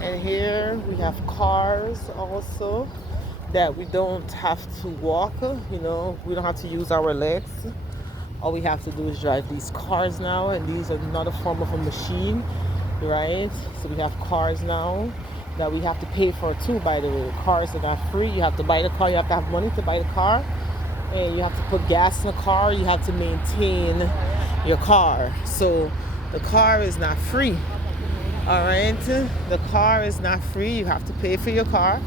And here we have cars also that we don't have to walk, we don't have to use our legs. All we have to do is drive these cars now, and these are not a form of a machine, right? So we have cars now that we have to pay for too, by the way. The cars are not free. You have to buy the car, you have to have money to buy the car, and you have to put gas in the car, you have to maintain your car. So the car is not free. All right, the car is not free. You have to pay for your car.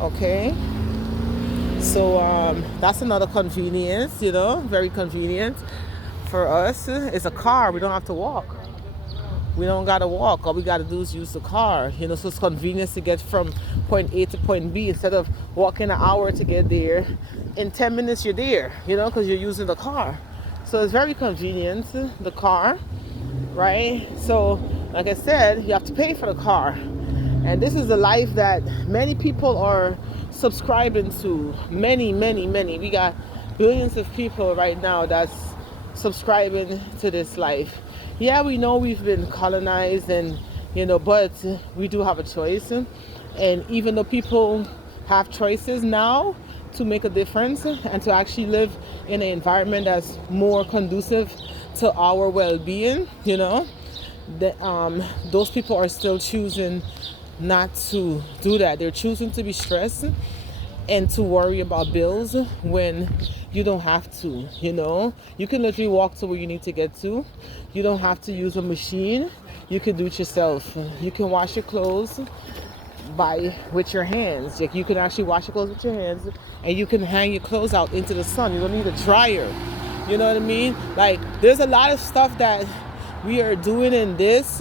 Okay, so that's another convenience, very convenient for us. It's a car. We don't have to walk. We don't gotta walk. All we gotta do is use the car. So it's convenience to get from point A to point B instead of walking an hour to get there. In 10 minutes you're there, because you're using the car. So it's very convenient, the car, right? So like I said, you have to pay for the car. And this is the life that many people are subscribing to. Many, many, many. We got billions of people right now that's subscribing to this life. Yeah, we know we've been colonized and, but we do have a choice. And even though people have choices now to make a difference and to actually live in an environment that's more conducive to our well-being, those people are still choosing not to do that. They're choosing to be stressed and to worry about bills when you don't have to. You can literally walk to where you need to get to. You don't have to use a machine. You can do it yourself. You can wash your clothes with your hands. Like, you can actually wash your clothes with your hands, and you can hang your clothes out into the sun. You don't need a dryer. You know what I mean? Like, there's a lot of stuff that we are doing in this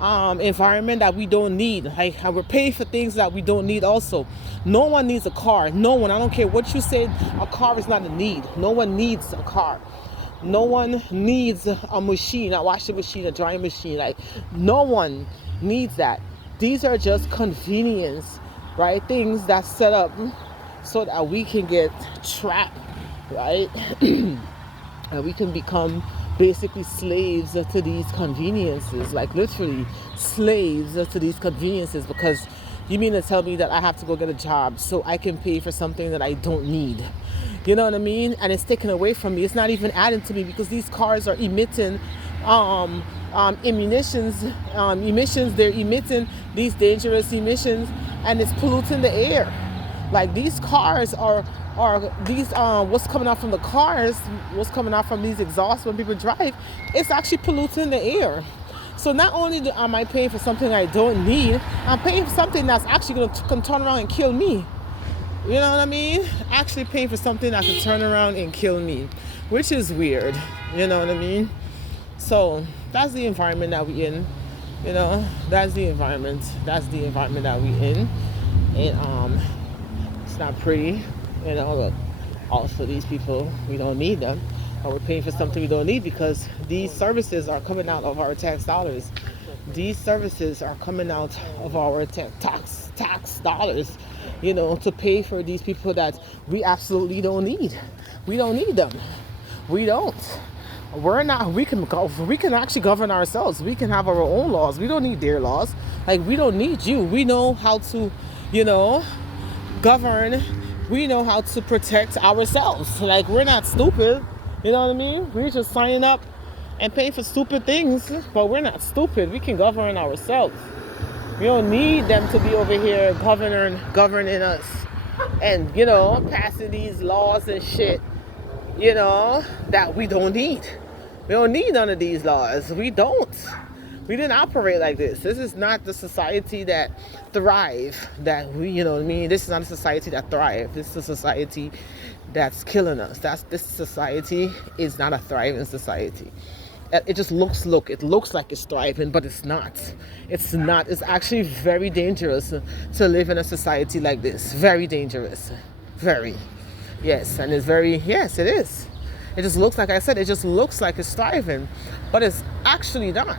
environment that we don't need. Like, how we're paying for things that we don't need also. No one needs a car. No one. I don't care what you say. A car is not a need. No one needs a car. No one needs a machine, a washing machine, a drying machine. Like, no one needs that. These are just convenience, right? Things that's set up so that we can get trapped, right? And we can become basically slaves to these conveniences, like literally slaves to these conveniences. Because you mean to tell me that I have to go get a job so I can pay for something that I don't need? You know what I mean? And it's taken away from me. It's not even adding to me, because these cars are emitting emissions. They're emitting these dangerous emissions, and it's polluting the air. Like, these cars are these what's coming out from the cars, what's coming out from these exhausts when people drive, it's actually polluting the air. So not only am I paying for something I don't need, I'm paying for something that's actually going to turn around and kill me. You know what I mean? Actually paying for something that can turn around and kill me, which is weird. You know what I mean? So that's the environment that we're in. That's the environment that we're in. And it's not pretty, but also these people, we don't need them. Or we're paying for something we don't need, because these services are coming out of our tax dollars. These services are coming out of our tax dollars, to pay for these people that we absolutely don't need. We don't need them. We don't. We can actually govern ourselves. We can have our own laws. We don't need their laws. Like, we don't need you. We know how to, govern. We know how to protect ourselves. Like, we're not stupid. You know what I mean? We're just signing up and paying for stupid things, but we're not stupid. We can govern ourselves. We don't need them to be over here governing us and, passing these laws and shit, that we don't need. We don't need none of these laws. We don't. We didn't operate like this. This is not the society that thrive. This is not a society that thrive. This is a society that's killing us. This society is not a thriving society. It just looks like it's thriving, but it's not. It's not. It's actually very dangerous to live in a society like this. Very dangerous. Very. Yes, and it's very, yes, it is. It just looks, like I said, it just looks like it's thriving, but it's actually not.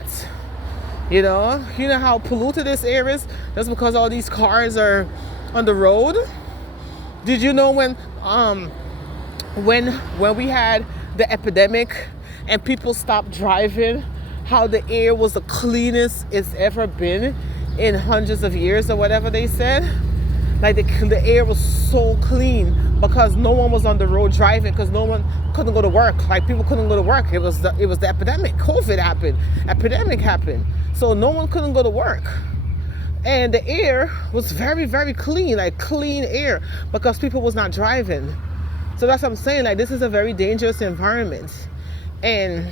You know how polluted this air is just because all these cars are on the road? Did you know when we had the epidemic and people stopped driving, how the air was the cleanest it's ever been? in hundreds of years or whatever they said. Like the air was so clean because no one was on the road driving, because no one couldn't go to work. Like people couldn't go to work. It was the epidemic. COVID happened. Epidemic happened. So no one couldn't go to work. And the air was very, very clean, like clean air, because people was not driving. So that's what I'm saying. Like, this is a very dangerous environment. And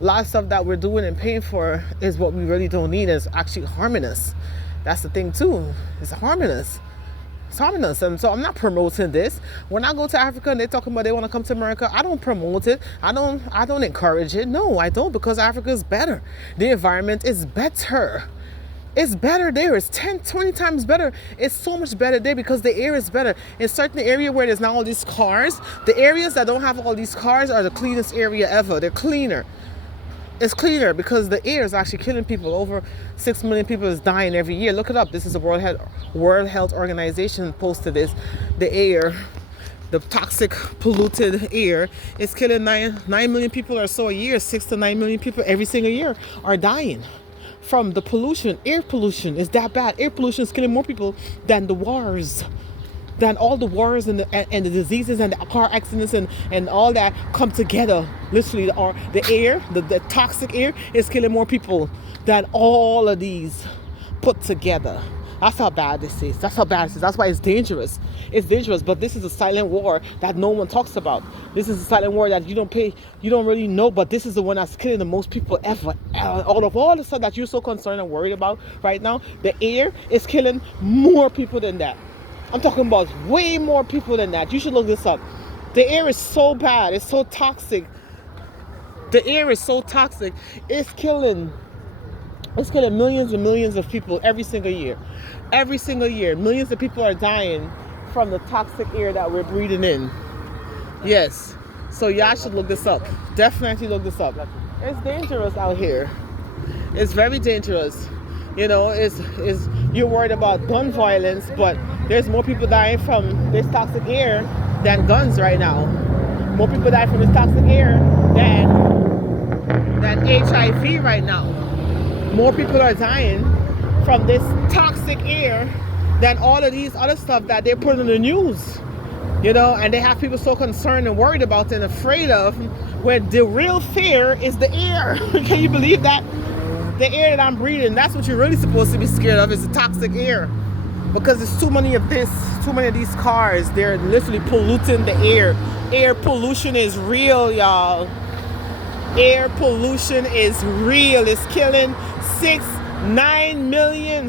a lot of stuff that we're doing and paying for is what we really don't need. Is actually harming us. That's the thing too. It's harming us. It's harming us. And so I'm not promoting this. When I go to Africa and they're talking about they want to come to America, I don't promote it. I don't encourage it. No, I don't, because Africa is better. The environment is better. It's better there. It's 10, 20 times better. It's so much better there because the air is better. In certain area where there's not all these cars, the areas that don't have all these cars are the cleanest area ever. They're cleaner. It's cleaner because the air is actually killing people. Over 6 million people is dying every year. Look it up. This is the World Health Organization posted this. The air, the toxic, polluted air is killing 9 million people or so a year. 6 to 9 million people every single year are dying from the pollution. Air pollution is that bad. Air pollution is killing more people than the wars, than all the wars and the diseases and the car accidents and all that come together. Literally, the air, the toxic air is killing more people than all of these put together. That's how bad this is. That's how bad this is. That's why it's dangerous. It's dangerous, but this is a silent war that no one talks about. This is a silent war that you don't really know, but this is the one that's killing the most people ever. All the stuff that you're so concerned and worried about right now, the air is killing more people than that. I'm talking about way more people than that. You should look this up. The air is so bad. It's so toxic. The air is so toxic. It's killing millions and millions of people every single year. Every single year, millions of people are dying from the toxic air that we're breathing in. Yes. So y'all should look this up. Definitely look this up. It's dangerous out here. It's very dangerous. You know, you're worried about gun violence, but there's more people dying from this toxic air than guns right now. More people die from this toxic air than HIV right now. More people are dying from this toxic air than all of these other stuff that they put in the news. You know, and they have people so concerned and worried about and afraid of, when the real fear is the air. Can you believe that? The air that I'm breathing, that's what you're really supposed to be scared of, is the toxic air. Because there's too many of these cars. They're literally polluting the air. Air pollution is real, y'all. Air pollution is real. It's killing 6 to 9 million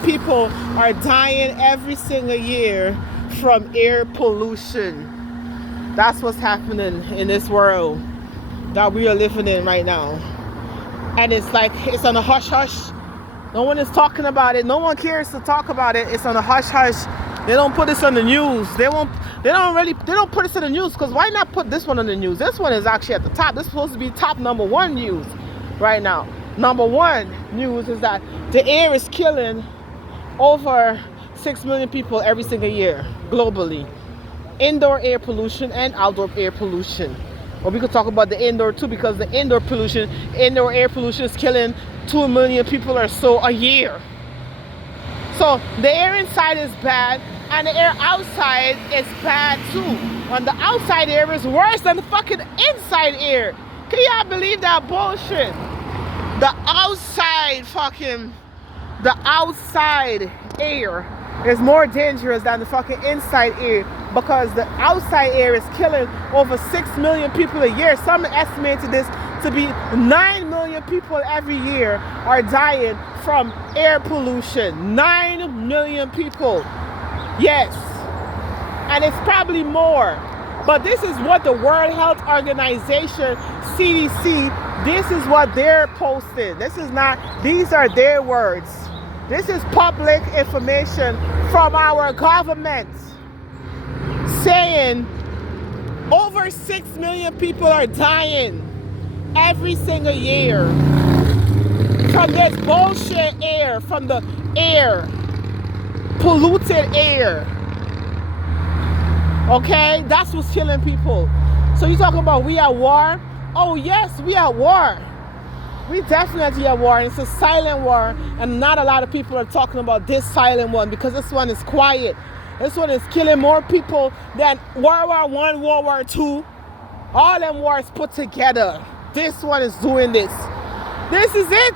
people are dying every single year from air pollution. That's what's happening in this world that we are living in right now. And it's like, it's on a hush hush. No one is talking about it. No one cares to talk about it. It's on a hush hush. They don't put this on the news. They don't put this in the news, because why not put this one on the news? This one is actually at the top. This is supposed to be top number one news right now. Number one news is that the air is killing over 6 million people every single year globally. Indoor air pollution and outdoor air pollution. Or we could talk about the indoor too, because the indoor air pollution is killing 2 million people or so a year. So the air inside is bad, and the air outside is bad too. And the outside air is worse than the fucking inside air. Can y'all believe that bullshit? The outside air is more dangerous than the fucking inside air, because the outside air is killing over 6 million people a year. Some estimated this to be 9 million people every year are dying from air pollution. 9 million people. Yes. And it's probably more. But this is what the World Health Organization, CDC, this is what they're posting. These are their words. This is public information from our government saying over 6 million people are dying every single year from this bullshit air, from the air, polluted air. Okay, that's what's killing people. So you talking about we at war? Oh yes, we at war. We definitely are war. It's a silent war, and not a lot of people are talking about this silent one because this one is quiet. This one is killing more people than World War I, World War II. All them wars put together. This one is doing this. This is it.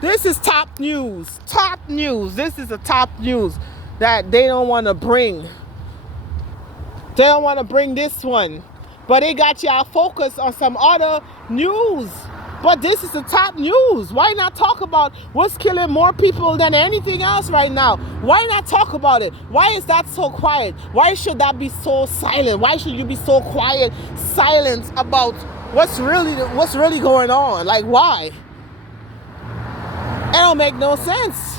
This is top news. Top news. This is the top news that they don't want to bring. They don't want to bring this one. But they got y'all focused on some other news. But this is the top news. Why not talk about what's killing more people than anything else right now? Why not talk about it? Why is that so quiet? Why should that be so silent? Why should you be so quiet, silent about what's really going on? Like, why? It don't make no sense.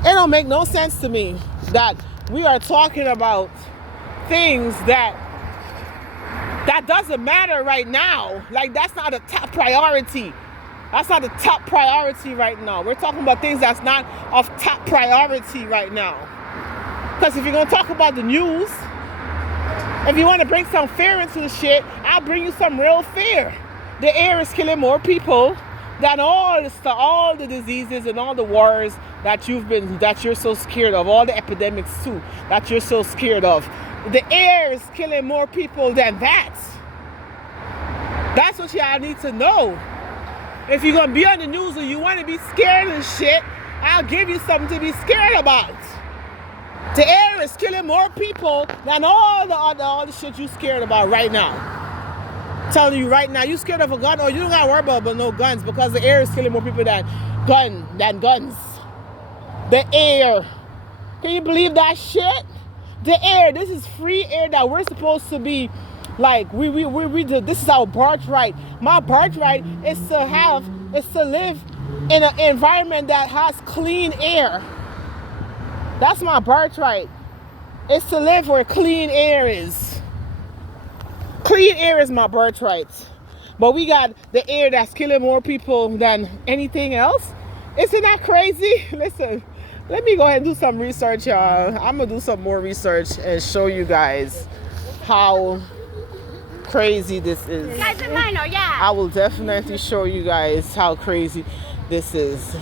It don't make no sense to me that we are talking about things that doesn't matter right now. Like, that's not a top priority. That's not the top priority right now. We're talking about things that's not of top priority right now. Because if you're going to talk about the news, if you want to bring some fear into the shit, I'll bring you some real fear. The air is killing more people than all the diseases and all the wars that you're so scared of, all the epidemics too that you're so scared of. The air is killing more people than that. That's what y'all need to know. If you're going to be on the news and you want to be scared and shit, I'll give you something to be scared about. The air is killing more people than all the shit you scared about right now. I'm telling you right now, you scared of a gun, or you don't got to worry about no guns, because the air is killing more people than guns. The air. Can you believe that shit? The air, this is free air that we're supposed to be like, this is our birthright. My birthright is to live in an environment that has clean air. That's my birthright. It's to live where clean air is. Clean air is my birthright. But we got the air that's killing more people than anything else. Isn't that crazy? Listen. Let me go ahead and do some research, y'all. I'm going to do some more research and show you guys how crazy this is. I will definitely show you guys how crazy this is.